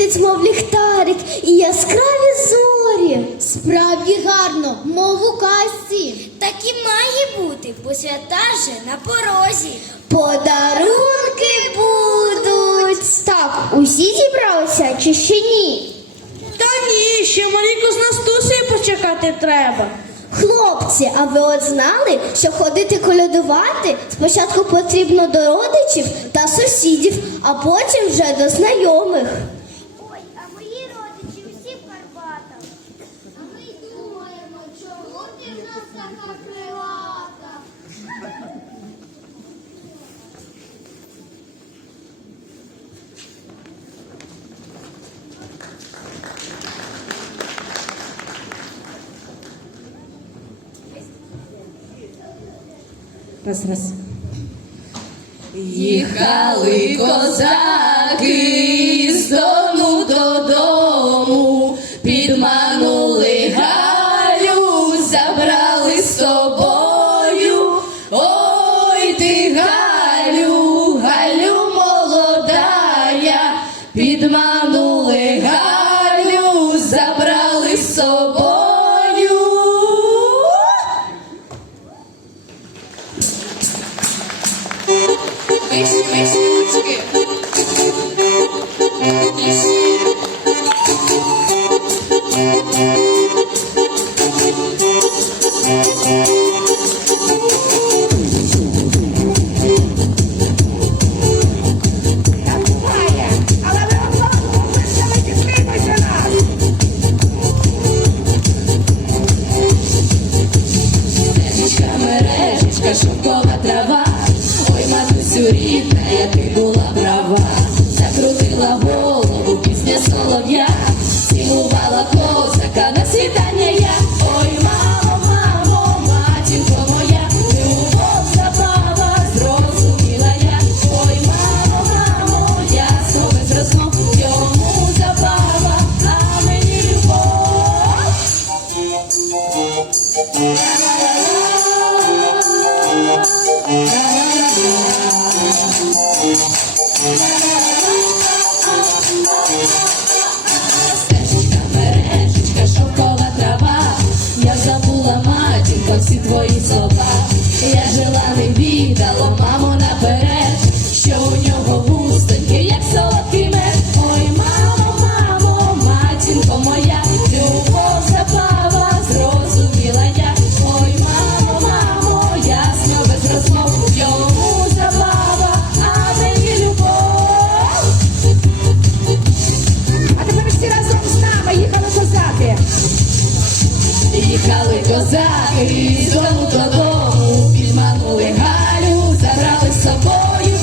світить, мов ліхтарик, і яскраві зорі. Справді гарно, мов у казці. Так і має бути, бо свята вже на порозі. Подарунки будуть. Так, усі зібралися чи ще ні? Та ні, ще маленько з Настусею почекати треба. Хлопці, а ви от знали, що ходити колядувати спочатку потрібно до родичів та сусідів, а потім вже до знайомих. Раз, раз. Їхали козаки забрали з трава. Ой, матусю рідна, я ти була права. Відала, мамо наперед, що у нього вустоньки, як солодкий мед. Ой, мамо, мамо, матінко моя, любов забава, зрозуміла я. Ой, мамо, мамо, ясно без розмов, йому забава, а мені любов. А тепер всі разом з нами їхали козаки. Їхали козаки з дому додому, собою.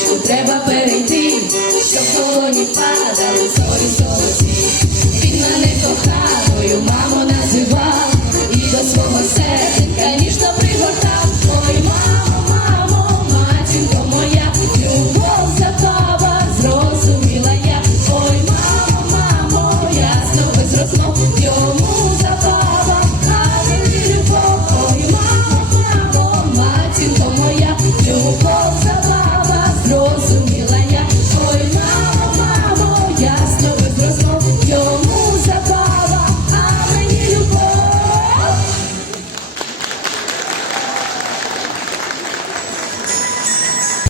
річку треба перейти, щоб колоні пас.